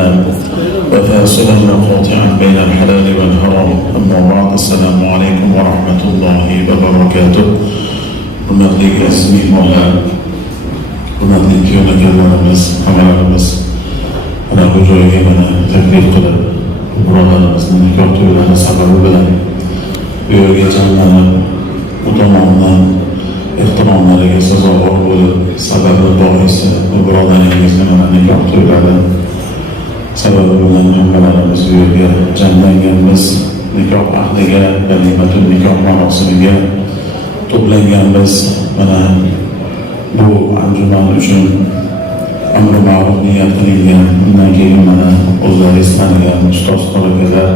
بيننا وفاصلا وقاطعا بين الحلال والحرام. أما بعد، السلام عليكم ورحمة الله وبركاته. Hurmatli aziz mehmonlar, hurmatli kuyovlarimiz, hammalarimiz mana bu joyga mana taklif qilib, birodarlarimizning nikoh to'ylari sababi bilan bu yerga jamlanib, bu tomonidan ehtiromlariga sazovor bo'lib, sababi boisi bu birodaringizga mana nikoh to'ylari sababi bilan hammalarimiz bu yerga jamlanganmiz. Nikoh ahdiga, valimatul nikoh marosimiga to'planganmiz. Mana bu anjuman uchun amri ma'ruf niyat qilingan. Undan keyin mana o'zlaringiz tanigan ustoz tolakalar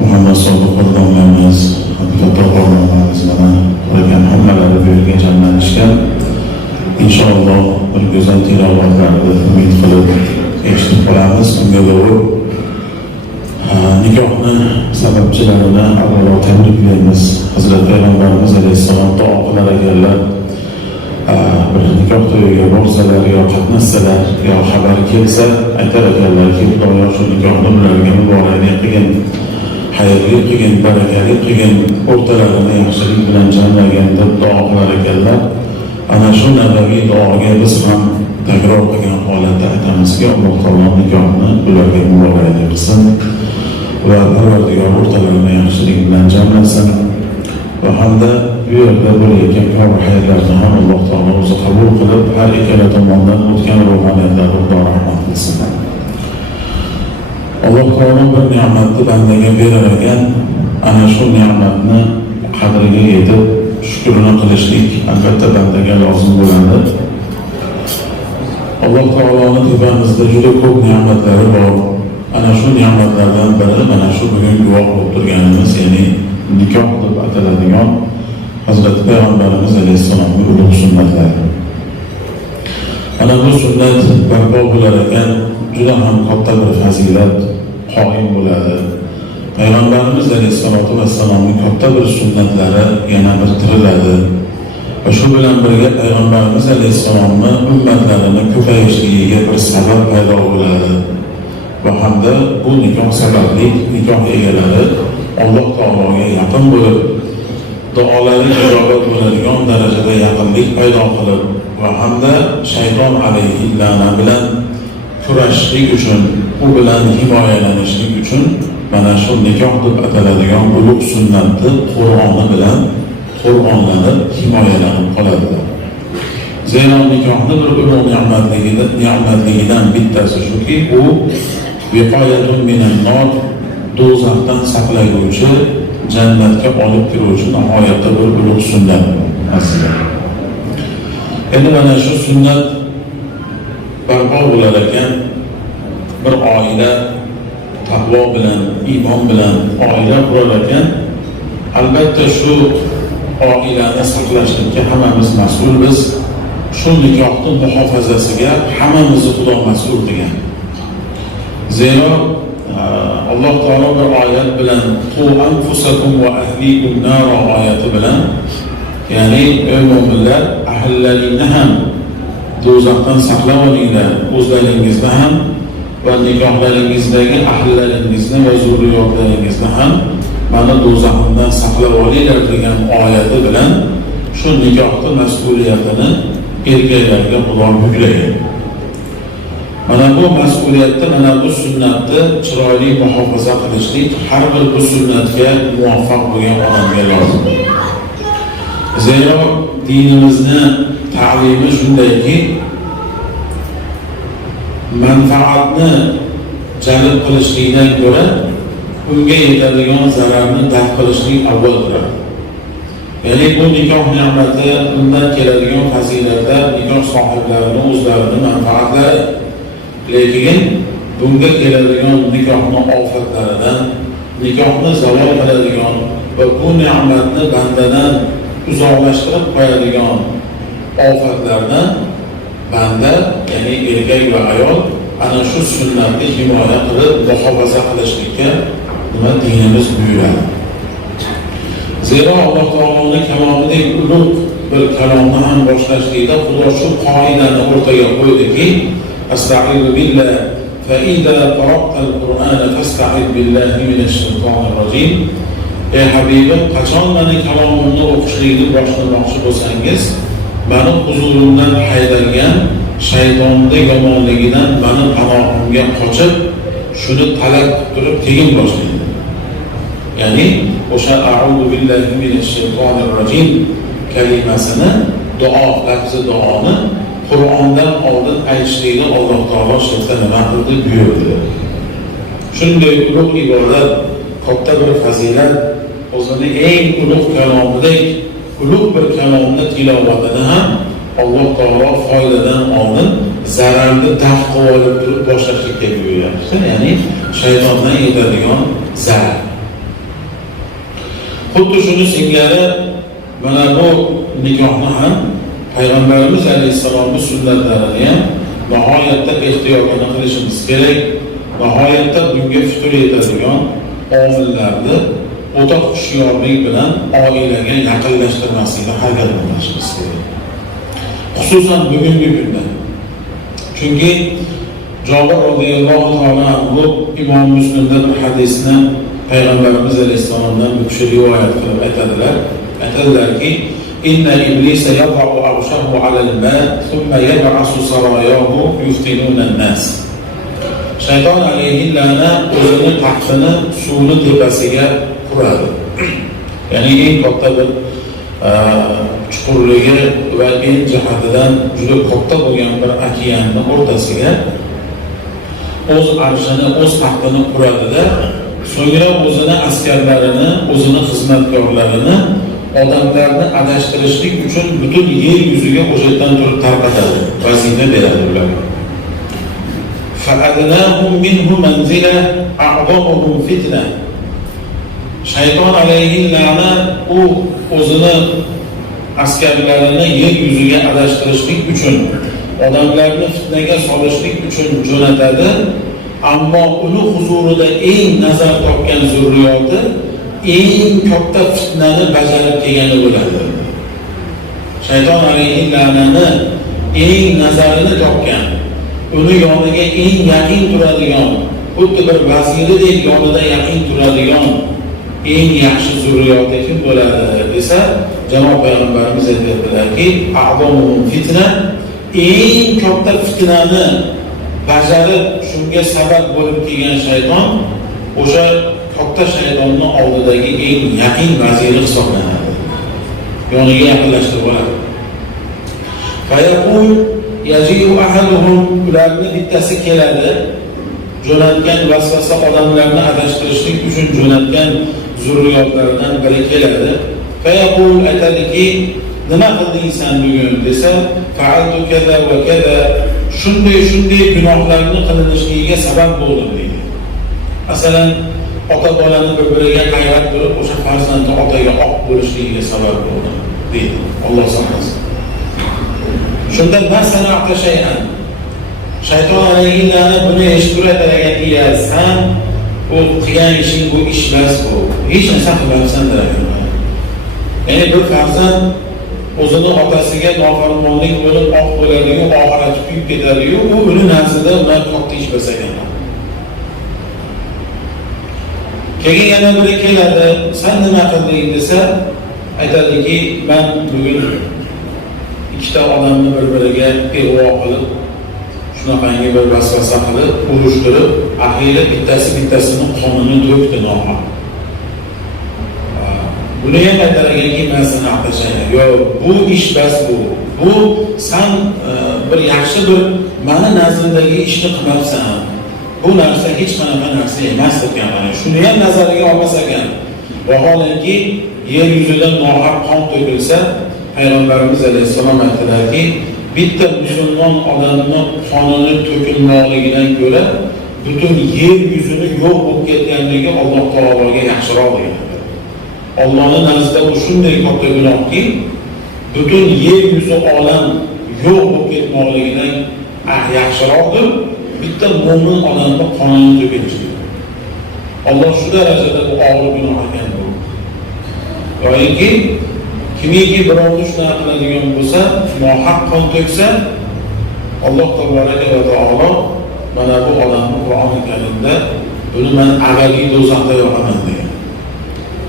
Muhammad Sodiq Qur'onlarimiz, Abdulfattoh Qur'onlarimiz mana qilgan hammalari bu yerga jamlanishgan. Inshaalloh bir go'zal tilovatlarni umid qilib eshitib qolamiz. Unga ko'ra nikohni sababchilarini avvalo tabriklaymiz. Hazrat Payg'ambarimiz alayhissalom duo qilar ekanlar, bir nikoh to'yiga borsalar yo qatnashsalar yo xabar kelsa aytar ekanlarki, Xudoyo shu nikohni ularga muboraklik qilgin, xayrli qilgin, barakali qilgin, o'rtalarini yaxshilik bilan jamlagin deb duo qilar ekanlar. Ana shu nabaviy duoga biz ham takror qilgan holatda aytamizki, Alloh taolo nikohni ularga muboraklik qilsin va Parvardigor o'rtalarini yaxshilik bilan jamlasin va hamda bu yerda bo'layotgan kor xayrlarni ham Alloh taolo o'zi qabul qilib, har ikkala tomondan o'tgan ruhoniyatlarga Xudo rahmat qilsin. Alloh taolo bir ne'matni bandaga berar ekan, ana shu ne'matni qadriga yetib shukrini qilishlik albatta bandaga lozim bo'ladi. Alloh taoloning tepamizda juda ko'p ne'matlari bor. Ana shu ne'matlardan biri mana shu bugun guvoh bo'lib turganimiz, ya'ni nikoh deb ataladigan Hazrat Payg'ambarimiz alayhissalomning ulug' sunnatlari. Ana bu sunnat barpo bo'lar ekan, juda ham katta bir fazilat qoyim bo'ladi. Payg'ambarimiz alayhissalatu vassalomning katta bir sunnatlari yana bir tiriladi. Va shu bilan birga Payg'ambarimiz alayhissalomni ummatlarini ko'payishligiga bir sabab paydo bo'ladi. Va hamda bu nikoh sababli nikoh egalari Alloh taologa yaqin bo'lib, duolari ijobat bo'ladigan darajada yaqinlik paydo qilib va hamda shayton alayhi la'na bilan kurashishlik uchun, u bilan himoyalanishlik uchun mana shu nikoh deb ataladigan ulug' sunnatni Qur'oni bilan Qur'onlanib, himoyalanib qoladi. Zero nikohni bir ulug' ne'matligidan bittasi shuki, u viqoyatun minan nar, do'zaxdan saqlaguvchi, jannatga olib kiruvchi nihoyatda bir ulug' sunnat aslida. Endi mana shu sunnat barpo bo'lar ekan, bir oila taqvo bilan, iymon bilan oila qurar ekan, albatta shu oilani saqlashlikka hammamiz mas'ulmiz. Shu nikohning muhofazasiga hammamizni Xudo mas'ul qilgan. Zero Alloh taolo bir oyat bilan "Qu anfusakum va ahlikum nar" oyati bilan, ya'ni ey mu'minlar, ahllaringni ham do'zaxdan saqlab olinglar, o'zlaringizni ham va nikohlaringizdagi ahllaringizni va zurriyotlaringizni ham mana do'zaxdan saqlab olinglar degan oyati bilan shu nikohning mas'uliyatini erkaklarga Xudo yuklagan. Mana bu mas'uliyatni, mana bu sunnatni chiroyli muhofaza qilishlik har bir bu sunnatga muvaffaq bo'lgan odamga lozim. Zero dinimizni ta'limi shundayki, manfaatni jalb qilishlikdan ko'ra unga yetadigan zararni daf qilishlik avval turadi. Ya'ni bu nikoh ne'mati, undan keladigan fazilatlar nikoh sohiblarining o'zlarining manfaatlari. Lekin bunga keladigan nikohning ofatlaridan, nikohni zavol qiladigan va bu ne'matni bandadan uzoqlashtirib qo'yadigan ofatlardan banda, ya'ni erkak va ayol ana shu sunnatni himoya qilib muhofaza qilishlikka nima dinimiz buyuradi. Zero Alloh taoloning kalomidek ulug' bir kalomni ham boshlashlikda Xudo shu qoidani o'rtaga qo'ydiki, astag'izu billah فإذا قرأت القرآن فاستعذ بالله من الشيطان الرجيم. Ey Habibim, qachon meni kalomimni o'qishlikni boshlamoqchi bo'lsangiz, meni huzurimdan haydalgan shaytonning yomonligidan meni panohimga qochib, shuni talab qilib turib keyin boshlaydi. Ya'ni o'sha a'udhu billahi minash shaytonir rojim kalimasini, duo, lafzi duoni Qur'ondan oldin aytishlikni Alloh taolo shayton nima qildi, buyurdi. Shunday ulug' ibodat, katta bir fazilat, o'zini eng ulug' kalomidek ulug' bir kalomni tilovatini ham Alloh taolo foydadan oldin zararni daf qilib olib turib boshlashlikka buyuryapti. Ya'ni shaytondan yetadigan zarar. Xuddi shuni singari mana bu nikohni ham Payg'ambarimiz alayhissalomning sunnatlarini ham nihoyatda ehtiyotini qilishimiz kerak. Nihoyatda bunga fitur etadigan omillarni o'ta hushyorlik bilan oilaga yaqinlashtirmaslikka harakat qilishimiz kerak. Xususan bugungi kunda. Chunki Jabir radhiyallohu ta'ala anhu Imom Muslimda bir hadisni Payg'ambarimiz alayhissalomdan bu kishi rivoyat qilib aytadilar. Aytadilarki, inna iblisa yad'u arshahu 'ala al-ma' thumma yab'asu sarayahu yuftinuna an-nas. Shayton alayhi la'na o'zini taxtini suvni tepasiga quradi. Ya'ni eng katta bir chuqurligi va eng jihatidan juda katta bo'lgan bir okeanni o'rtasiga o'z arshini, o'z taxtini quradida, so'ngra o'zini askarlarini, o'zini xizmatkorlarini odamlarni adashtirishlik uchun butun yer yuziga o'shadan turib tarqatadi, vazifa beradi ularga. فَأَدْنَاهُمْ مِنْهُ مَنْزِلَةً أَعْظَمُهُمْ فِتْنَةً. Shayton alayhi la'na u o'zini askarlarini yer yuziga adashtirishlik uchun, odamlarni fitnaga solishlik uchun jo'natadi, ammo uni huzurida eng nazar topgan zurriyoti eng katta fitnani bajarib kelgani bo'ladi. Shayton alayhi la'nani eng nazarini topgan, uni yoniga eng yaqin turadigan, xuddi bir vaziridek yonida yaqin turadigan eng yaxshi zurriyoti kim bo'ladi desa, Janob Payg'ambarimiz aytadilarki, a'zomuhum fitna, eng katta fitnani bajarib shunga sabab bo'lib kelgan shayton o'sha katta shaytonning oldidagi eng yaqin vaziri hisoblanadi. Yoniga yaqinlashtirib oladi. Fayaqul yajiu ahaduhum, ularni bittasi keladi, jo'natgan vasvasa odamlarni adashtirishlik uchun jo'natgan zurriyotlardan biri keladi. Fayaqul, aytadiki, nima qilding sen bugun desa, fa'altu kaza va kaza, shunday gunohlarni qilinishligiga sabab bo'ldim deydi. Masalan, ota bolani bir-biriga qayrab turib, o'sha farzandni otaga oq bo'lishligiga sabab bo'ldim deydi. Alloh saqlasin. Shunda masalata shay'an. Shayton alayhi la'na buni eshitib aytadiganki, sen bu qilgan ishing bu ishmas bu. Hech narsa qilmaysan deydi. Ya'ni bir farzand o'zini otasiga nofarmonlik bo'lib oq bo'ladiyu, oxirat kuyib ketadiyu, u uni nazdida ular katta ish basagan. Keyin yana biri keladi, sen nima qilding desa, aytadiki, men bugun ikkita odamni bir-biriga ig'vo qilib, shunaqangi bir vasvasa qilib, urushtirib, axiyri bittasi-bittasini qonini to'kdi nohaq. Buni ham aytadiganki, men seni aqtashayman. Yo'q, bu ish bas bu. Bu sen bir yaxshi bir meni nazdimdagi ishni qilmaysan. Bu narsa hech qanaqa narsa emas degan mana. Shuni ham nazariga olmas ekan. Vaholanki yer yuzida nohaq qon to'kilsa, Payg'ambarimiz alayhissalom aytdilarki, bitta musulmon odamni qonini to'kilmoqligidan ko'ra butun yer yuzini yo'q bo'lib ketganligi Alloh taologa yaxshiroq degan. Allohning nazdida u shunday katta gunohki, butun yer yuzi olam yo'q bo'lib ketmoqligidan yaxshiroqdir bitta mo'min odamning qonini to'kilishi. Alloh shu darajada bu og'ir gunoh ekan bu. Yo'inki kimiki birovni shunaqa qiladigan bo'lsa, nohaq qon to'ksa, Alloh tabolaka va taolo mana bu odamni Qur'oni Karimda buni men abadiy do'zaxda yo'qaman degan.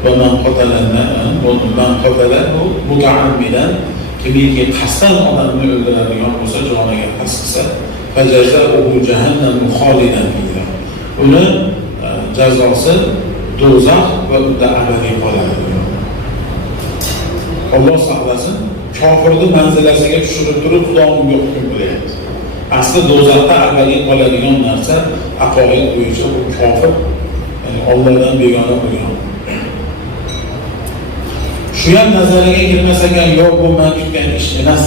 Va man qatala muta'ammidan, kimiki qasddan odamni o'ldiradigan bo'lsa, joniga qasd qilsa, fajaza'uhu jahannam kholidan fiha. Uni jazosi do'zax va unda abadiy qoladi. Alloh saqlasin, kofirni manzilasiga tushirib turib Xudo unga hukm qilyapti. Asli do'zaxda abadiy qoladigan narsa aqoid bo'yicha bu kofir, ya'ni Allohdan begona bo'lgan. Shu ham nazariga kirmas ekan, yo'q bu men kutgan ish emas.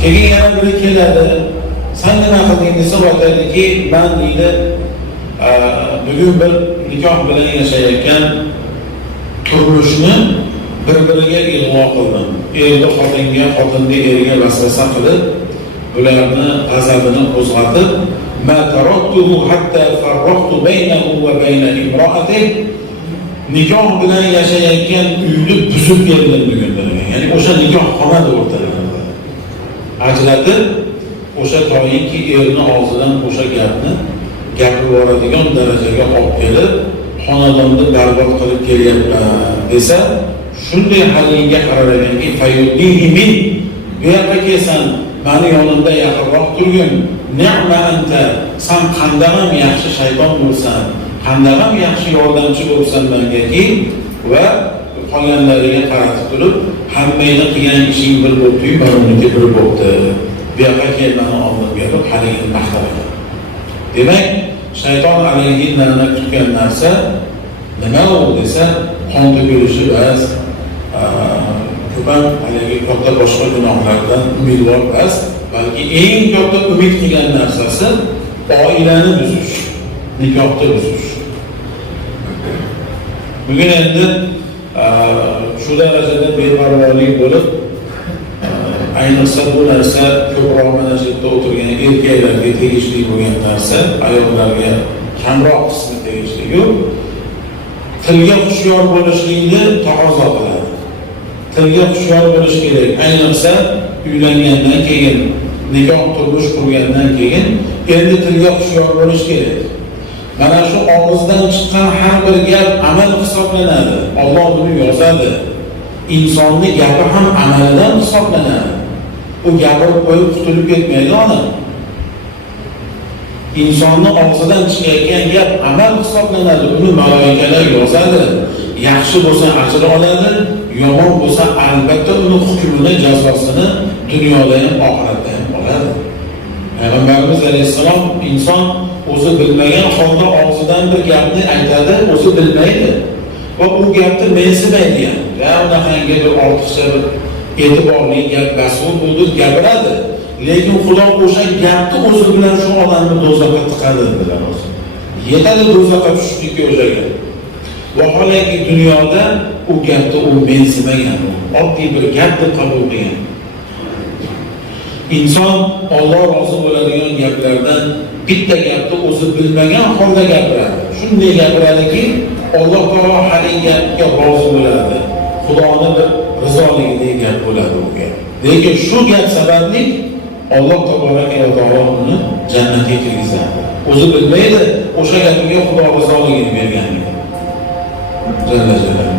Keyin yana biri keladi, sen nima qilding desa, aytadiki, men deydi, bugun bir nikoh bilan yashayotgan turmushni bir-biriga ilg'o qildim. Erni xotinga, xotinni eriga vasvasa qilib, ularni g'azabini qo'zg'atib, ma taraktuhu hatta farraqtu baynahu va bayna imro'atihi, nikoh bilan yashayotgan uyni buzib berdim degan. Ya'ni o'sha nikoh qolmadi o'rtalarida. Ajratib, o'sha to'yinki erni og'zidan o'sha gapni gapirib yuboradigan darajaga olib kelib, xonadonni barbod qilib kelyapman desa, shunday haliga qarar ekanki, fayyudnihi min, bu yoqqa kelsan, mani yonimda yaqinroq turgin, ni'ma anta, sen qanday ham yaxshi shayton bo'lsan, qanday ham yaxshi yordamchi bo'lsan mengaki, va qolganlariga qaratib turib, hammangni qilgan ishing bir bo'ldi-yu, meniki bir bo'ldi. Bu yoqqa kel, mani oldimga berib, haligini maqtar ekan. Demak, shayton alayhi la'nat tutgan narsa nima u desa, qon to'kilishi emas, ko'pam haligi katta boshqa gunohlardan umidvor emas, balki eng katta umid qilgan narsasi oilani buzish, nikohni buzish. Bugun endi shu darajada beparvolik bo'lib, ayniqsa bu narsa ko'proq mana shu yerda o'tirgan erkaklarga tegishli bo'lgan narsa, ayollarga kamroq qismi tegishli yo'q. Tilga hushyor bo'lishlikni taqozo qiladi. Tilga hushyor bo'lish kerak. Ayniqsa uylangandan keyin, nikoh turmush qurgandan keyin endi tilga hushyor bo'lish kerak. Mana shu og'izdan chiqqan har bir gap amal hisoblanadi. Alloh buni yozadi. Insonning gapi ham amalidan hisoblanadi. U gapirib qo'yib qutulib ketmaydi odam. Insonning og'zidan chiqayotgan gap amal hisoblanadi. Uni malaikalar yozadi. Yaxshi bo'lsa ajr oladi, yomon bo'lsa albatta uni hukmini, jazosini dunyoda ham oxiratda ham oladi. Payg'ambarimiz alayhissalom inson o'zi bilmagan holda og'zidan bir gapni aytadi, o'zi bilmaydi. Va u gapni mensimaydi ham. Ya unaqangi bir ortiqcha bir e'tiborli gap mas'ul bo'ldi gapiradi. Lekin Xudo o'sha gapni o'zi bilan shu odamni do'zaxga tiqadi dedilar. Yetadi do'zaxga tushishlikka o'shaga. Vaholanki dunyoda u gapni u mensimagan, oddiy bir gap deb qabul qilgan. Inson Alloh rozi bo'ladigan gaplardan bitta gapni o'zi bilmagan holda gapiradi. Shunday gapiradiki, Alloh taolo haligi gapga rozi bo'ladi. Xudoning bir rizoligidagi gap bo'ladi bu gap. Lekin shu gap sababli Alloh taolga uni jannatga kirgizadi. O'zi bilmaydi, o'sha gapiga Xudo rizoligini berganligini. Jalla jalaluhu.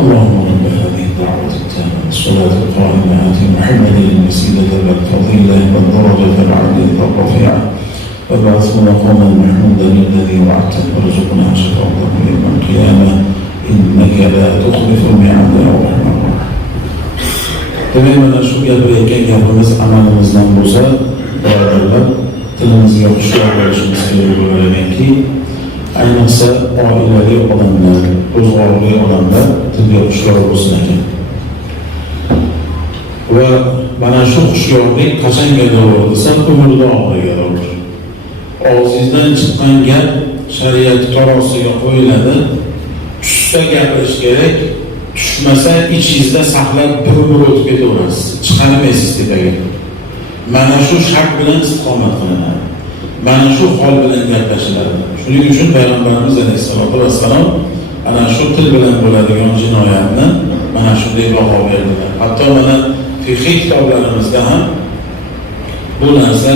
اللهم رب هذه الدعوة التامة والصلاة القائمة آت محمد الوسيلة والفضيلة والدرجة العالية الرفيعة وابعثه مقاما محمودا الذي وعدته وارزقنا شفاعته يوم القيامة إنك لا تخلف الميعاد يا رحمن الرحيم. Demek mana shu gapirayotgan gapimiz amalimizdan bo'lsa, birodarlar, tilimizga xushyor bo'lishimiz kerak bo'lar ekanki, ayniqsa oilali odamlar, o'zg'orli odamlar tilga xushyor bo'lsin ekan. Va mana shu xushyorlik qachonga davr desa, umrda oxiriga davr. Og'zingizdan chiqqan gap shariat qarorasiga qo'yiladi. Tushsa gapirish kerak, tushmasa ichingizda saqlab bir o'tib ketaverasiz. Chiqarmaysiz tepaga. Mana shu shart bilan istiqomat qilinadi. Mana shu hol bilan gaplashiladi. Shuning uchun payg'ambarimiz alayhisolatu vassalom ana shu til bilan bo'ladigan jinoyatni mana shunday baho berdilar. Hatto mana fiqh kitoblarimizda ham bu narsa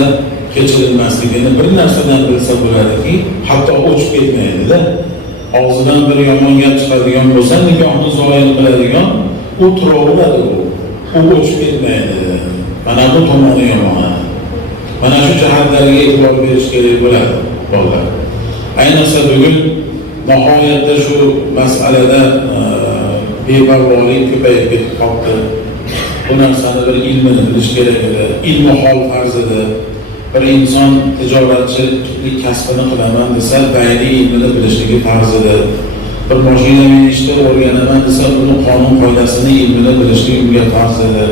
kechirilmasligini bir narsadan bilsa bo'ladiki, hatto o'chib ketmaydi-da. Og'zidan bir yomon gap chiqadigan bo'lsa, nikohni zoyi qiladigan u turaveradi, u o'chib ketmaydi. Mana bu tomoni yomon. Mana shu jihatlarga e'tibor berish kerak bo'ladi, bolalar. Ayniqsa bugun nihoyatda shu masalada beparvolik ko'payib ketib qoldi. Bu narsani bir ilmini bilish kerak edi. Ilmi hol farz edi. Bir inson tijoratchilik kasbini qilaman desa, bayriy ilmini bilishligi farz edi. Bir mashina minishni o'rganaman desa, buni qonun qoidasini ilmini bilishlik unga farz edi.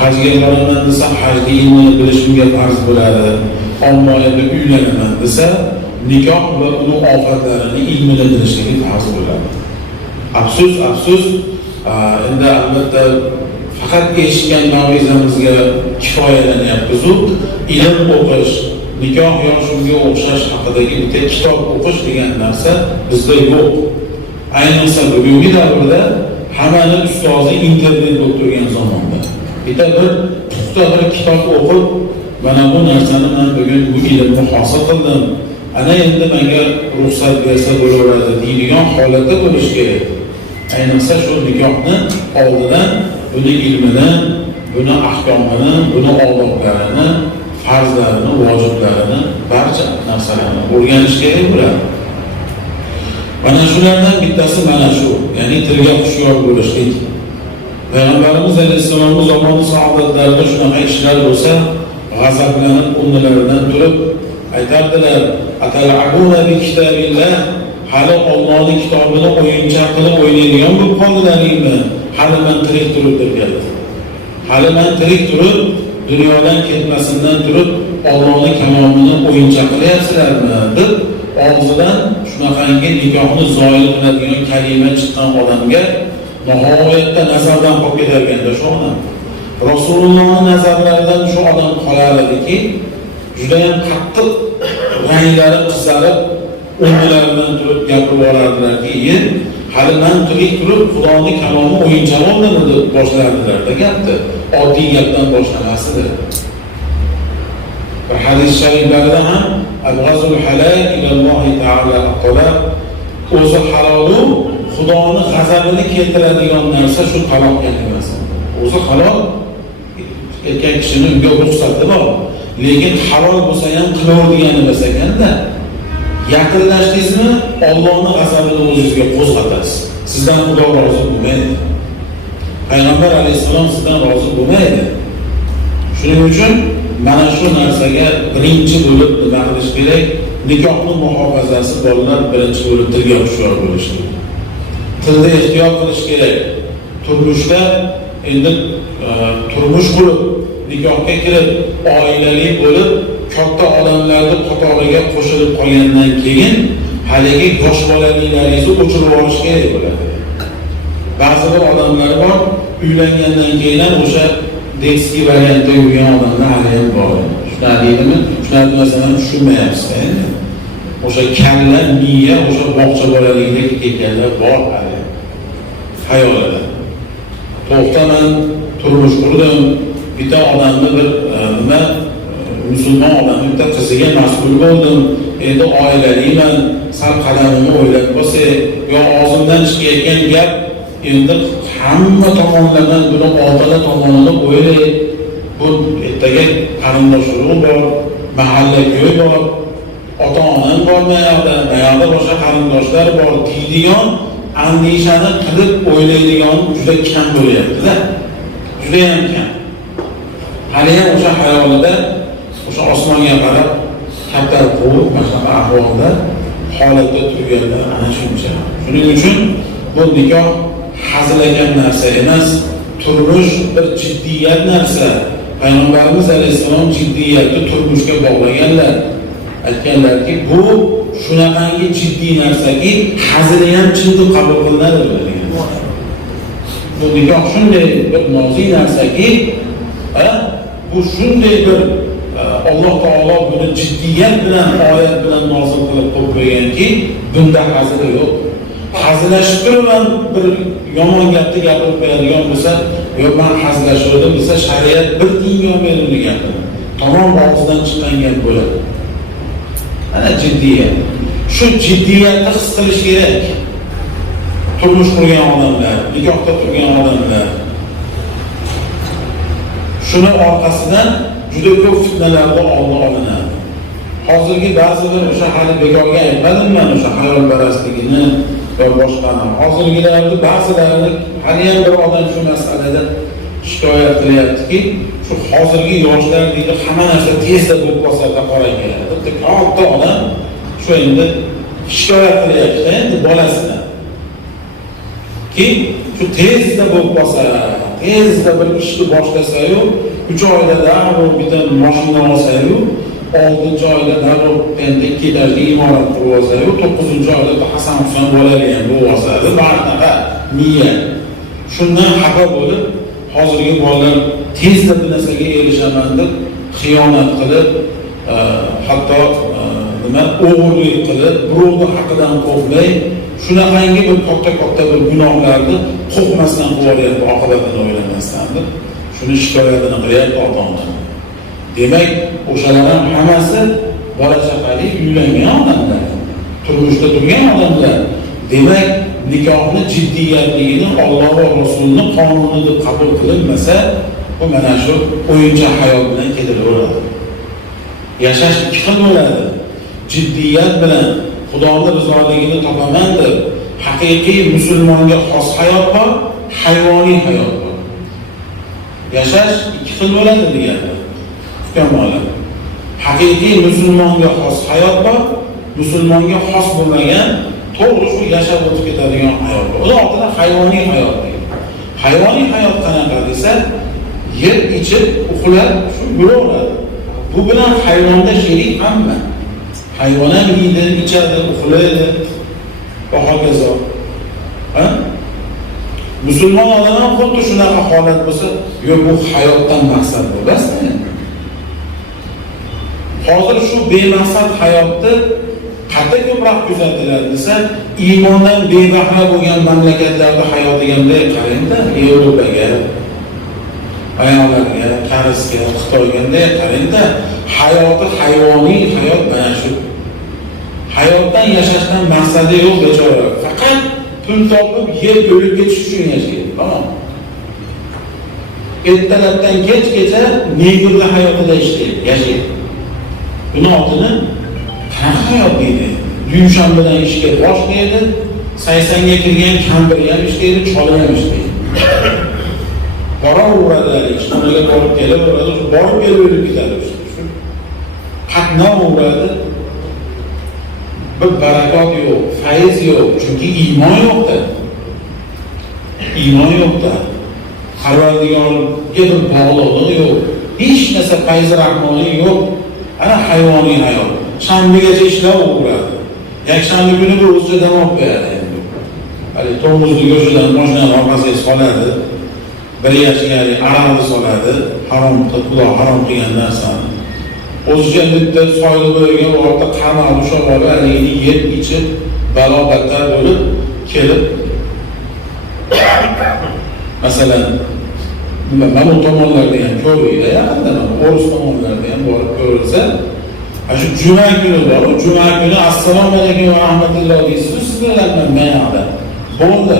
Hajga boraman desa, hajga ilmini bilish unga farz bo'ladi. Ommaviy uylanaman desa, nikoh va uni ofatlarini ilmini bilishligi farz bo'ladi. Afsus, endi albatta faqat eshitgan mavizamizga kifoyalanyapmiz-u, ilm o'qish, nikoh yo shunga o'xshash haqidagi bitta kitob o'qish degan narsa bizda yo'q. Ayniqsa bugungi davrda hammani ustozi internet bo'lib turgan zamonda. Bitta bir puxta bir kitob o'qib, mana bu narsani men bugun bu ilmni hosil qildim. Ana endi menga ruxsat bersa bo'laveradi deydigan holatda bo'lish kerak. Ayniqsa shu nikohni oldidan buni ilmini, buni ahkomini, buni odoblarini, farzlarini, vojiblarini, barcha narsalarni o'rganish kerak bo'ladi. Mana shulardan bittasi mana shu, ya'ni tilga xushyor bo'lishlik. Payg'ambarimiz alayhissalomning zamoni sahobatlarida shunaqa ishlar bo'lsa, g'azablanib o'rnlaridan turib aytardilar: "Atal'abuna bi kitabillah", hali Allohning kitobini o'yinchoq qilib o'ynaydigan bo'lib qoldilaringmi? Hali men tirik turibdirlar. Hali men tirik turib, dunyodan ketmasindan turib, Allohning kalomini o'yinchoq qilyapsizlarmi? deb og'zidan shunaqangi nikohni zoyi qiladigan kalima chiqqan odamga nihoyatda nazardan qolib ketar ekanda shu odam. Rasulullohning nazarlaridan shu odam qolar ediki, juda ham qattiq ranglari qizarib, o'rnlaridan turib gapirib yuborardilarki, hali men tirik turib, Xudoning kalomi o'yinchoq oldimi deb boshlardilar-da gapni. Oddiy gapdan boshlamasdi. Bir hadis shariflarida ham abghazul halal ilallohi ta'ala at-talaq, o'zi halolu Xudoning g'azabini keltiradigan narsa shu taloq kalimasi. O'zi halol, erkak kishining unga ruxsati bor, lekin halol bo'lsa ham qilaveradigan emas ekanda. Yaqinlashdingizmi, Allohning g'azabini o'zingizga qo'zg'atasiz. Sizdan Xudo rozi bo'lmaydi. Payg'ambar alayhisalom sizdan rozi bo'lmaydi. Shuning uchun mana shu narsaga birinchi bo'lib nima qilish kerak? Nikohning muhofazasi bolalar birinchi bo'lib tilga xushyor bo'lish kerak. Tilda ehtiyot qilish kerak. Turmushda endi turmush qurib, nikohga kirib, oilali bo'lib, katta odamlarni qatoriga qo'shilib qolgandan keyin haligi yosh bolaliklaringizni o'chirib olish kerak bo'ladi. Ba'zi bir odamlar bor, uylangandan keyin ham o'sha dekski variantda yurgan odamlar hali ham bor. Shunday deydimi? Shunday masalan tushunmayapsiz endi. O'sha kalla, miya, o'sha bog'cha bolaligidagi ekanlar bor hali. Hayolida. To'xtaman, turmush qurdim, bitta odamni bir nima musulmon odamni bitta qiziga mas'ul bo'ldim. Endi oilaliman, sal qadamimni o'ylab bo'lsa, yo og'zimdan chiqayotgan gap endi hamma tomonlama buni odala tomonini o'ylaydi. Bu ertaga qarindosh urug' bor, mahalla ko'y bor, ota-onam bor, mayog'da boshqa qarindoshlar bor deydigan andishani qilib o'ylaydigan juda kam bo'lyapti-da. Juda ham kam. Hali ham o'sha xayolida o'sha osmonga qarab katta qo'yib masalan ahvolda holatda turganlar ana shuncha. Shuning uchun bu nikoh hazillangan narsa emas, turmush bir jiddiyat narsa. Payg'ambarimiz alayhissalom jiddiyatni turmushga bog'laganlar. Aytganlarki, bu shunaqangi jiddiy narsaki, hazili ham chinni qabul qilinadi degan. Bu nikoh shunday bir nozik narsaki, bu shunday bir Alloh taolo buni jiddiyat bilan oyat bilan nozil qilib qo'yganki, bunda hazili yo'q. Hazillashib turib bir yomon gapni gapirib qo'yadigan bo'lsa, yo'q men hazillashdim desa, shariat bir tiyinga olmaydi degan. Tamom og'zidan chiqqan gap bo'ladi. Ana jiddiyat. Shu jiddiyatni his qilish kerak. Turmush qurgan odamlar, nikohda turgan odamlar. Shuni orqasidan juda ko'p fitnalarga oldi olinadi. Hozirgi ba'zi bir o'sha hali bekorga aytmadim men o'sha hayolparastligini va boshqani. Hozirgilarni ba'zilarini hali ham bir odam shu masalada shikoyat qilyaptiki, shu hozirgi yoshlar deydi hamma narsa tezda bo'lib qolsa qora keladi. Bitta katta odam shu endi shikoyat qilyapti endi bolasidan. Ki shu tezda bo'lib qolsa, tezda bir ishni boshlasa-yu, 3 oyda darrov bitta mashina olsa-yu, 6-oyda darrov endi ketadi imorat qurib olsa-yu, 9-oyda Hasan Husan bolali ham bo'lib olsa-yu, barchaga niyat. Shundan xafa bo'lib, hozirgi bolalar tezda bir narsaga erishaman deb xiyonat qilib, hatto o'g'irlik qilib, birovni haqidan qo'rqmay, shunaqangi bir katta bir gunohlarni qo'rqmasdan qilyapti, oqibatini o'ylamasdan deb. Shuni shikoyatini qilyapti ota-ona. Demak, o'shalar ham hammasi bola chaqali uylangan odamlar, turmushda turgan odamlar. Demak, nikohni jiddiyatligini Alloh va Rasulning qonuni deb qabul qilinmasa, bu mana shu o'yinchoq hayot bilan ketilaveradi. Yashash ikki xil bo'ladi. Jiddiyat bilan Xudoning rizoligini topaman deb haqiqiy musulmonga xos hayot bor, hayvoniy hayot bor. Yashash ikki xil bo'ladi deganlar. Hukmronlar. Haqiqiy musulmonga xos hayot bor, musulmonga xos bo'lmagan to'g'ri shu yashab o'tib ketadigan hayot bor. Ular ortida hayvoniy hayot deydi. Hayvoniy hayot qanaqa desa, yer ichib, uxlab, shu yuraveradi. Bu bilan hayvonda sherik hamma. Hayvon ham yeydi, ichadi, uxlaydi va hokazo. Musulmon odam ham xuddi shunaqa holat bo'lsa, yo'q bu hayotdan maqsad bo'lmas. Hozir shu bemaqsad hayotni qayerda ko'proq kuzatiladi desa, iymondan bebahra bo'lgan mamlakatlarda hayotiga qarangda, Yevropaga, ayollarga, Karisga, Xitoyga qarangda, hayoti hayvoniy hayot mana shu. Hayotdan yashashdan maqsadi yo'q bechora. Faqat pul topib, yer ko'rib ketish uchun yashaydi. Tamom. Ertalabdan kechgacha negirli hayotida yashaydi. Buni otini qanaqa hayot deydi? Yumshanbadan ishga boshlaydi, 80ga kirgan kampir ham ishlaydi, chola ham ishlaydi. Boraveradi, ishxonaga borib kelaveradi, borib kelib ketadi. Qatnaveradi. Bir barakot yo'q, fayz yo'q, chunki iymon yo'qda. Iymon yo'qda. Parvardigorga bir bog'liqlik yo'q. Hech narsa fayz rahmonlik yo'q. Ana hayvoniy hayot. Shanbagacha ishlaveradi. Yakshanba kuni bir o'ziga dam olib qo'yadi endi. Hali to'ng'izni go'shtidan mashinaning orqasiga soladi. Bir yashari araqni soladi. Harom Xudo harom qilgan narsani. O'ziga bitta soyli bo'lgan orta qamoq ushlab olib, aligini yeb ichib, balo-battar bo'lib kelib masalan, mana bu tomonlarda ham ko'raydi, yaqinda O'rus tomonlarida ham borib ko'rilsa, shu juma kuni bor, juma kuni assalomu alaykum va rahmatullohi deysiz, siz bilan mayada bo'ldi.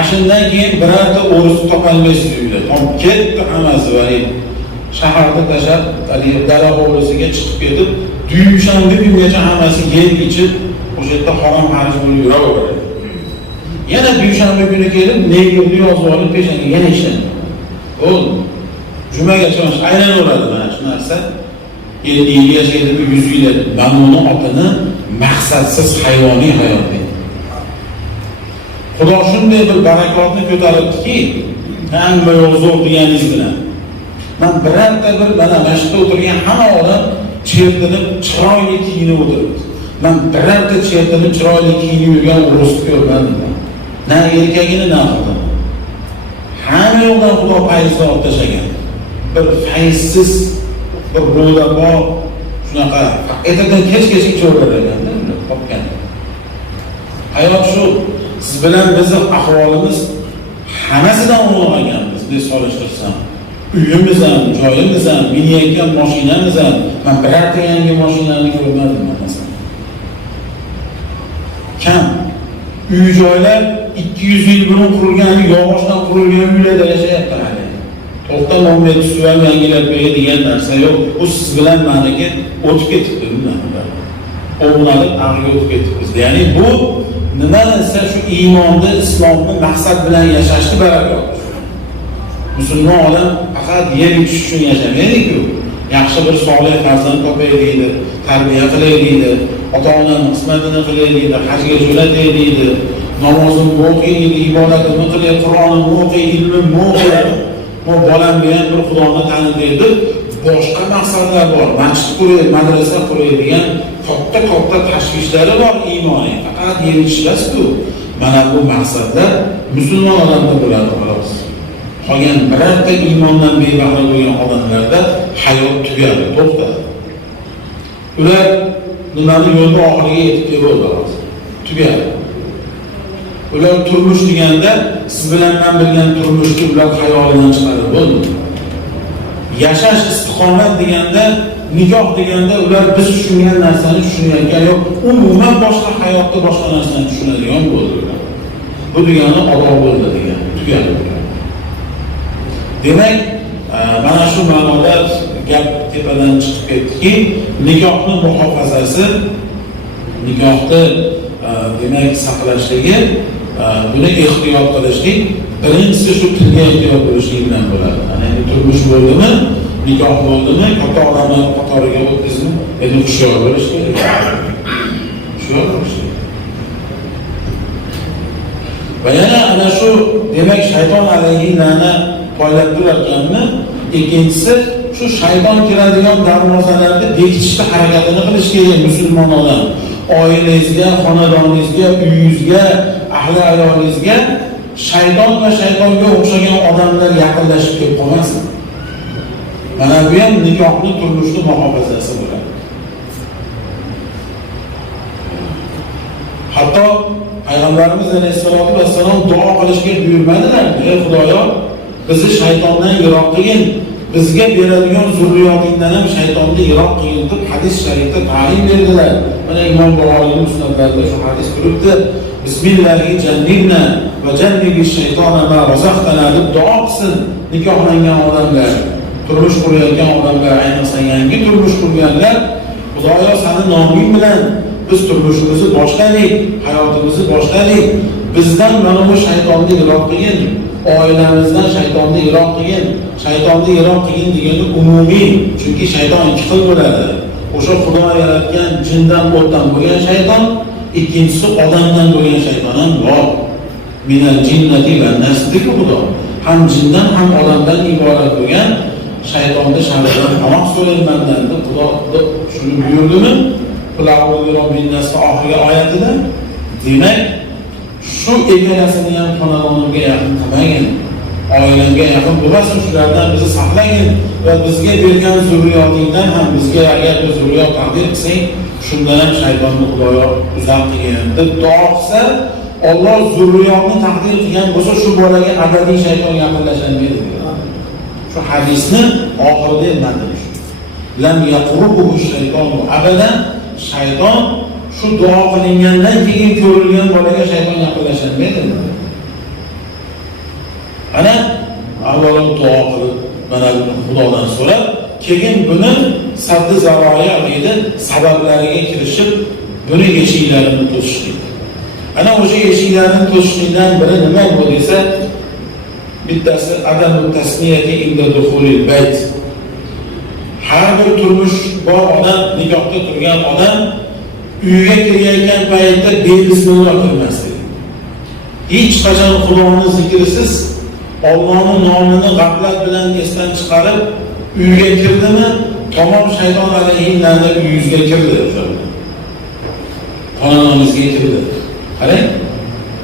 Ashundan keyin birorta o'ris topolmaysiz uyda. Tom ketdi hammasi va shaharda tashab, dala hovlisiga chiqib ketib, dushanba kungacha hammasi yeb ichib, o'sha yerda harom xarj bo'lib yuraveradi. Yana dushanba kuni kelib, negirni yozib olib peshanga yana ishlaydi. Bo'ldi. Jumaga chiqish aylanaveradi mana shu narsa. 50 yil yashaydi, 100 yil. Mamnunni otini maqsadsiz hayvoniy hayot deydi. Xudo shunday bir barakotni ko'taribdiki, hamma yo'q deganingiz bilan. Men birorta bir mana mashqda o'tirgan hamma odam chertinib chiroyli kiyinib o'tiribdi. Men birorta chertinib chiroyli kiyinib yurgan o'risni ko'rmadim. Na erkagini na qildim. Hamma yo'qdan Xudo fayzni olib tashlagan. Bir fayzsiz bir ro'da bor shunaqa ertadan kechgacha ichaveradigan topgan. Hayot shu. Siz bilan bizning ahvolimiz hammasidan ulug'laganmiz deb solishtirsam. Uyimiz ham, joyimiz ham, miniyotgan mashinamiz ham, men birorta yangi mashinani ko'rmadim masalan. Kam uy-joylar 200 yil burun qurilgan, yog'ochdan qurilgan uylarda yashayapti hali. To'xtam olmay tushib yangilab qo'yadigan narsa yo'q. Bu siz bilan meniki o'tib ketibdi bundan. O'g'lanib ag'ga o'tib ketibmiz. Ya'ni bu nima desa shu iymonni, islomni maqsad bilan yashashni barakot. Musulmon odam faqat yer ichish uchun yashamaydi-ku. Yaxshi bir solih farzand topay deydi, tarbiya qilay deydi, ota-onaning xizmatini qilay deydi, hajga jo'natay deydi, namozini o'qiydi, ibodatini qilay, Qur'onni o'qiydi, ilmni o'qiydi. Bu bolam bilan bir Xudoni taniydi. Boshqa maqsadlar bor. Masjid quraydi, madrasa quraydi degan katta tashvishlari bor iymoniy. Faqat yer ichishlas-ku. Mana bu maqsadlar musulmon odamda bo'ladi xolos. Qolgan birorta iymondan bebahra bo'lgan odamlarda hayot tugadi, to'xtadi. Ular nimani yo'lda oxiriga yetib keldi hozir. Tugadi. Ular turmush deganda siz bilan men bilgan turmushni ular xayolidan chiqarib bo'ldi. Yashash istiqomat deganda, nikoh deganda ular biz tushungan narsani tushunayotgan yo'q, umuman boshqa hayotda boshqa narsani tushunadigan bo'ldi. Bu degani odob bo'ldi degan, tugadi. Demak, mana shu ma'noda gap tepadan chiqib ketdiki, nikohning muhofazasi, nikohni demak saqlashligi, buni ehtiyot qilishlik, birinchisi shu tilga ehtiyot qilishlik bilan bo'ladi. Ya'ni turmush bo'ldimi, nikoh bo'ldimi, qatorlarni qatoriga o'tkazib, endi hushyor bo'lish kerak. Hushyor bo'lish kerak. Va yana ana shu demak shayton alayhi la'nat qo'llab turarkanmi, ikkinchisi shu shayton kiradigan darvozalarni bekitishga harakatini qilish kerak musulmon odam. Oilangizga, xonadoningizga, uyingizga, ahli ayolingizga shayton va shaytonga o'xshagan odamlar yaqinlashib kelib qolmasin. Mana bu ham nikohni, turmushni muhofazasi bo'ladi. Hatto Payg'ambarimiz alayhisolatu vassalom duo qilishga buyurmadilar. Ey Xudoyo, bizni shaytondan yiroq qilgin, bizga beradigan zurriyotingdan ham shaytonni yiroq qilgin deb hadis sharifda ta'lim berdilar. Mana Imom Buxoriyning musnadlarida shu hadis turibdi. Bismillahi jannibna va jannibish shaytona ma razaqtana deb duo qilsin nikohlangan odamlar, turmush qurayotgan odamlar, ayniqsa yangi turmush qurganlar, Xudoyo seni noming bilan biz turmushimizni boshladik, hayotimizni boshladik. Bizdan mana bu shaytonni yiroq qilgin, oilamizdan shaytonni yiroq qilgin. Shaytonni yiroq qilgin degani umumiy, chunki shayton ikki xil bo'ladi. O'sha Xudo yaratgan jindan o'tdan bo'lgan shayton, ikkinchisi odamdan bo'lgan shayton ham bor. Minal jinnati wan nas deb Xudo ham jindan ham odamdan iborat bo'lgan shaytonni sharridan panoh so'raymandan deb Xudo shuni buyurdimi? Qulaqo'li Robbin nas oxirgi oyatida. Demak, shu egalasini ham xonadonimga yaqin qilmagin, oilamga yaqin bo'lmasin, shulardan bizni saqlagin va bizga bergan zurriyotingdan ham bizga agar bir zurriyot taqdir qilsang, shundan ham shaytonni Xudoyo uzoq qilgin deb duo qilsa, Alloh zurriyotni taqdir qilgan bo'lsa, shu bolaga abadiy shayton yaqinlasholmaydi. Shu hadisni oxirida aytdim. Lam yaqrubuhu shayton abadan, shayton shu duo qilingandan keyin ko'rilgan bolaga shayton yaqinlasholmaydi. Ana avvalo duo qilib, mana Xudodan so'rab, keyin buni saddi zaroya deydi, sabablariga kirishib, buni eshiklarini to'sishlik. Ana o'sha eshiklarni to'sishlikdan biri nima bu desa, bittasi adamu tasniyati inda dukhulil bayt. Har bir turmush bor odam, nikohda turgan odam uyga kirayotgan paytda bismillah kirmaslik. Hech qachon Xudoning zikrisiz Allohning nomini g'aflat bilan esdan chiqarib uyga kirdimi, tamom shayton alayhi la'nat uyingizga kirdi. Xonamizga kirdi. Qarang,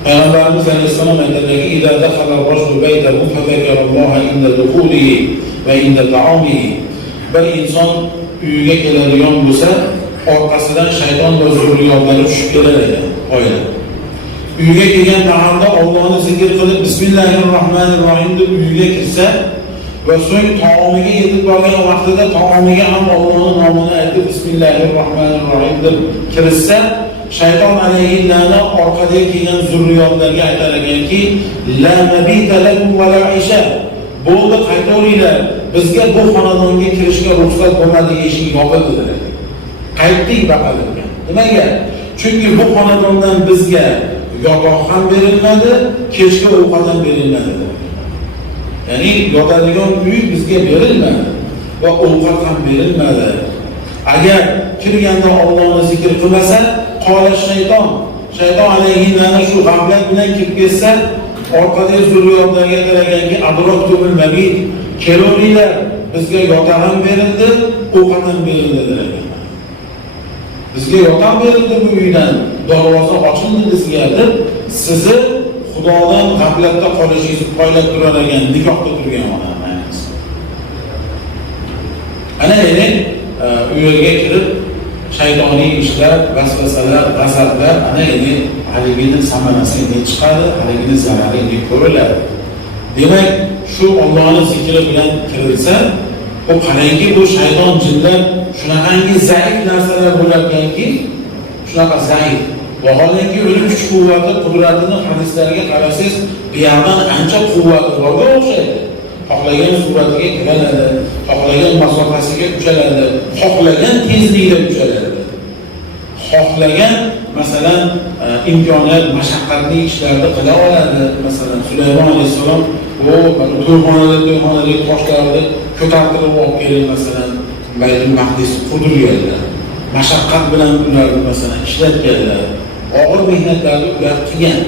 Payg'ambarimiz alayhisalom aytadilar: "Idza dakhala ar-rajulu baytahu fadhakaralloha inda dukhulihi va inda ta'amihi." Bir inson uyiga keladigan bo'lsa, orqasidan shayton va zurriyotlari tushib kelar ekan, oila. Uyga kelgan taomda Allohni zikr qilib Bismillahirrohmanirrohim deb uyga kirsa va so'ng taomiga yetib borgan vaqtida taomiga ham Allohning nomini aytib Bismillahirrohmanirrohim deb kirsa, shayton alayhi la'nat orqaga kelgan zurriyotlarga aytar ekanki, la mabita lakum va la isha. Bo'ldi, qaytaveringlar. Bizga bu xonadonga kirishga ruxsat bo'lmadi, eshik yopildi dedilar. Qaytdik baqalibgan. Nimaga? Chunki bu xonadondan bizga yotoq ham berilmadi, kechki ovqat ham berilmadi. Ya'ni yotadigan uy bizga berilmadi va ovqat ham berilmadi. Agar kirganda Allohni zikr qilmasa, qola shayton alayhi la'nat shu g'aflat bilan kirib kelsa, orqadagi zurriyotlarga qaraganki, adroktumul mabit, kelavringlar, bizga yotoq ham berildi, ovqat ham berildi dedilar. Bizga yotoq berildi bu uydan, darvoza ochildi bizga deb, sizni Xudodan g'aflatda qolishingizni qo'ylab turar ekan, nikohda turgan odamlarimiz. Ana endi uyga kirib shaytoniy ishlar, vasvasalar, g'azablar ana endi haligini samarasi endi chiqadi, haligini zarari endi ko'riladi. Demak, shu Allohning zikri bilan kirilsa, bu qarangki, bu shayton jinlar shunaqangi zaif narsalar bo'larkanki, shunaqa zaif. Vaholanki o'lim kuch-quvvati, qudratini hadislarga qarasangiz, bu yerdan ancha quvvatroqqa o'xshaydi. Xohlagan suratiga kiradi, xohlagan masofasiga uchaladi, xohlagan tezlikda uchaladi. Xohlagan, masalan, imkoniyat, mashaqqatli ishlarni qila oladi. Masalan, Sulaymon alayhisalom to'yxonadagi toshlarni ko'tartirib olib kelib, masalan, Baytul Maqdis qurdirganlar. Mashaqqat bilan ularni masalan ishlatganlar. Og'ir mehnatlarni ular qilgan.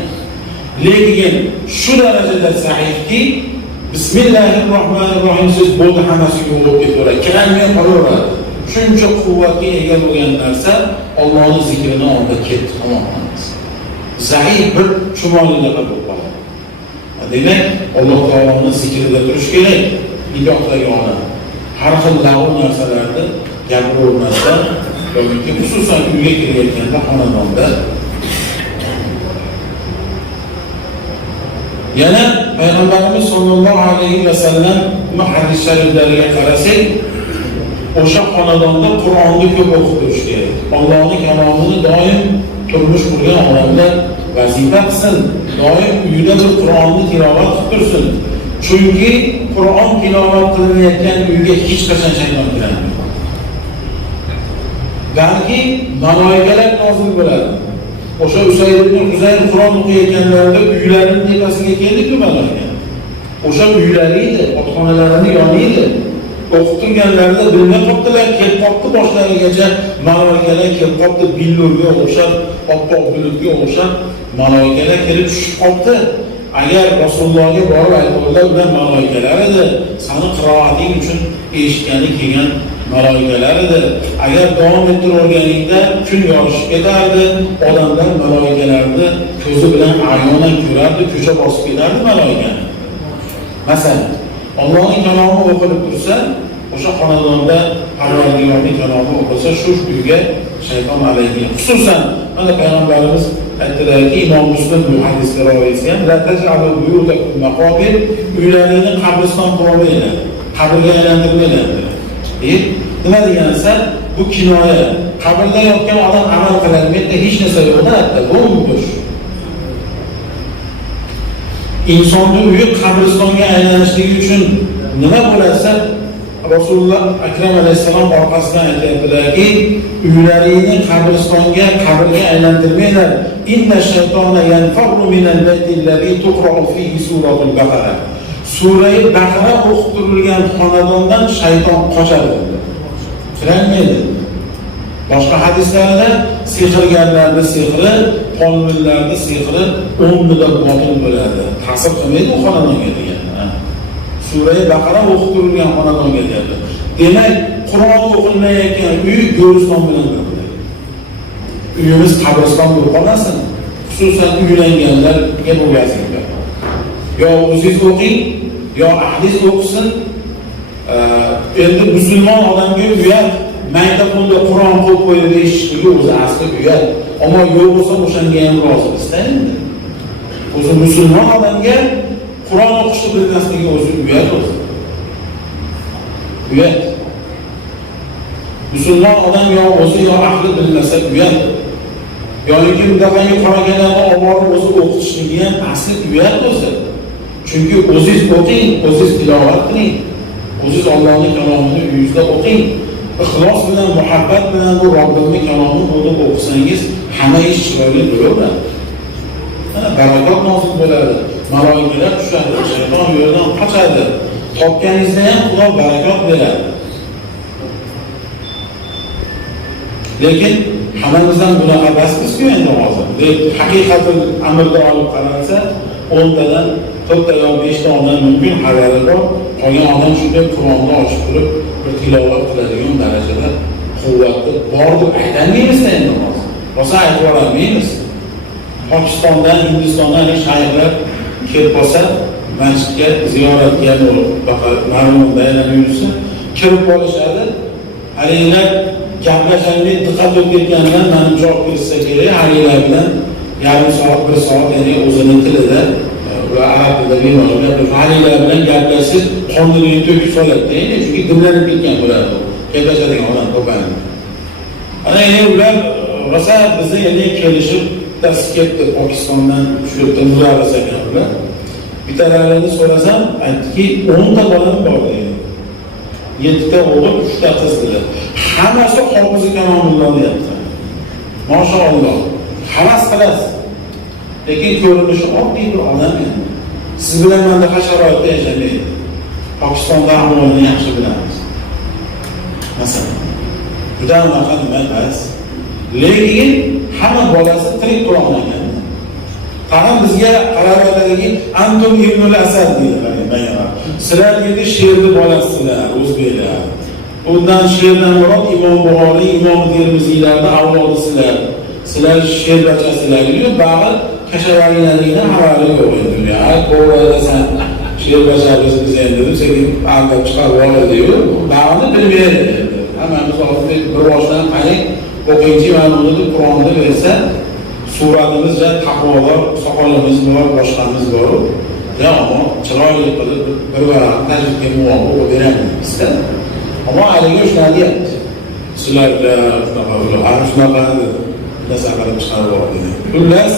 Lekin shu darajada zaifki, Bismillahirrohmanirrohim siz bo'ldi hammasiga yo'q ketaveradi. Kirolmay qolaveradi. Shuncha quvvatga ega bo'lgan narsa Allohning zikrini oldi ketdi tomonidan. Zaif bir chumolilar bo'lib qoladi. Demak, Alloh taoloning zikrida turish kerak. Nikohdagi odam har xil lag'ov narsalarni gapiravermasdan, yoki xususan uyga kirayotganda xonadonda. Yana Payg'ambarimiz sollallohu alayhi va sallam hadis shariflariga qarasak, o'sha xonadonda Qur'onni ko'p o'qib turish kerak. Allohning kalomini doim turmush qurgan odamlar vazifa qilsin, doim uyida bir Qur'onni tilovat qilib tursin. Chunki Qur'on tilovat qilinayotgan uyga hech qachon shayton kirmaydi. Balki malaikalar nozil bo'ladi. O'sha Usayd ibn Huzayr Qur'on o'qiyotganlarida uylarining tepasiga keldi-ku malaika. O'sha uylari edi, otxonalarini yonida. O'qib turganlarida bilmay qoldilar, kelib qoldi boshlarigacha malaikalar kelib qoldi, billurga o'xshab, oppoq bulutga o'xshab malaikalar kelib tushib qoldi. Agar Rasulullohga borib aytdilar, ular malaikalar edi, seni qiroating uchun eshitgani kelgan malaikalar edi. Agar davom ettiraverganingda kun yorishib ketardi, odamlar malaikalarni ko'zi bilan ayonan ko'rardi, ko'cha bosib ketardi malaikani. Masalan, Allohning kalomi o'qilib tursa, o'sha xonadonda Parvardigorning kalomi o'qilsa, shu uyga shayton alayhi. Xususan, mana payg'ambarimiz aytdilarki, Imom Muslim bu hadisga rivoyat qilgan, "La taj'alu buyutakum maqabir", uylaringizni qabriston qilmanglar, qabrga aylantirmanglar. Nima degansa, bu kinoya. Qabrda yotgan odam amal qiladi, menda hech narsa yo'q-da, bo'sh. insonni uyi qabristonga aylanishligi uchun nima bo'lsa, Rasululloh akram alayhissalom orqasidan aytadilarki, uylaringni qabristonga, qabrga aylantirmanglar. Inna shaytona yanfaru minal bayti allazi tuqra'u fihi suratul Baqara. Sura-i Baqara o'qib turilgan xonadondan shayton qochadi. Kirolmaydi. Boshqa hadislarda sehrgarlarning sehri, qonunlarning sehri o'rnida botil bo'ladi. Ta'sir qilmaydi u xonadonga degan. Sura-i Baqara o'qib turilgan xonadonga deyapti. Demak, Qur'on o'qilmayotgan uy go'riston bilan bo'ladi. Uyimiz qabriston bo'lib qolmasin. Xususan uylanganlarga bu vazifa. Yo o'zingiz o'qing, yo ahlingiz o'qisin. Endi musulmon odamga uyat, maydafonda Qur'on qo'yib qo'yib eshitishligi o'zi asli uyat. Ammo yo'q bo'lsa o'shanga ham rozi istaydi. O'zi musulmon odamga Qur'on o'qishni bilmasligi o'zi uyat o'zi. Uyat. Musulmon odam yo o'zi yo ahli bilmasa uyat. Yoki bundaqangi qaragalarni oborib o'zi o'qitishligi ham asli uyat o'zi. Chunki o'zingiz o'qing, o'zingiz tilovat qiling. O'zingiz Allohning kalomini uyingizda o'qing. Ixlos bilan, muhabbat bilan bu Robbimning kalomini o'qib o'qisangiz, hamma ish chiroyli bo'laveradi. Mana barakot nozil bo'ladi. Maloikalar tushadi, shayton yo'ldan qochadi. Topganingizda ham Xudo barakot beradi. Lekin hammamizdan bunaqa basmizku endi hozir. Haqiqatul amirda olib qaralsa, 10 tadan 4 ta yo 5 ta odam mumkin xabari bor. Qolgan odam shunday Qur'onni ochib turib, bir tilovat qiladigan darajada quvvatli bor deb aytmaymiz endi hozir. Bo'lsa aytib olmaymiz. Pokistondan, Hindistondan shayxlar kelib qolsa, masjidga ziyoratga ma'lumotda aylanib kirib qolishadi. Halilar gaplashishga diqqat etgandan men javob bersa kerak, halilar bilan yarim soat, 1 soat, ya'ni o'zining tilida va arab tilida bemalol halilar bilan gaplashib, qonunni to'kib soladi. Ya'ni chunki dimlanib ketgan bo'ladi. Gaplashadigan odam ko'payadi. Ana endi ular rosa bizni yana kelishib tasdiqladi Pokistondan shu yerda mulohaza qilganlar. Bitalarini so'rasam, aytdiki, 10 ta bolam bor dedi. 7 ta o'g'il, 3 ta qiz dedi. Hammasi hofiz kalomulloh deyapti. Maşallah. Havas qilasiz. Lekin ko'rinishi oddiy bir odam endi. Siz bilan menda hasharotda yashamaydi. Pokistonda ahvolini yaxshi bilamiz. Masalan, juda unaqa nima emas. Lekin hamma bolasi tirik tura olmagan. Tag'in bizga qarabadagi Anton Ibnul Asad deydilar mana. Sizlar endi sherni bolasizlar, o'zbeklar. Bundan sherdan murod Imom Buxoriy, Imom Termiziylarni avlodisizlar. Sizlar sher bachasizlar-ku, bag'i kashavalilaringdan xabari yo'q endi. Ya, qo'rada sen sher bachasiz biz endi sekin aql chiqarib oladi-yu, bag'ini bilmaydi. Hammamiz hozir bir boshdan qarang, o'quvchi ma'lumotni Qur'onda bersa, suratimizda taqvodor, soqolimiz bor, boshqamiz bor. Ya, ammo chiroyli qilib bir varaq tajvidga muvofiq o'qib beramiz-da. Ammo haliga shunaqa deyapti. Sizlarda shunaqa nasab qilib chiqarib oldi. Xullas,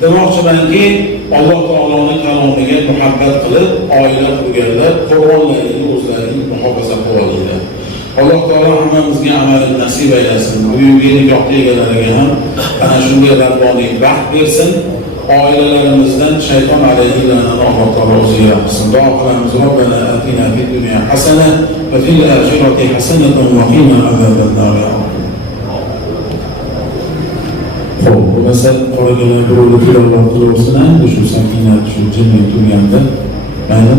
demoqchimanki, Alloh taoloning kalomiga muhabbat qilib, oila qurganlar, Qur'onlarini o'zlarining muhofaza qilib olinglar. Alloh taolo hammamizga amalni nasib aylasin. Buyuk nikoh egalariga ham ana shunday rabboniy baxt bersin. Oilalarimizdan shayton alayhilarni Alloh taolo o'zi yaxsin. Duo qilamiz. Robbana atina fid dunya hasana va fil oxirati hasanatan va qina azabannar. Mesela qoragalar birovni tilovat qilib olsin, shu sakinat, shu jannat turganda, mayli,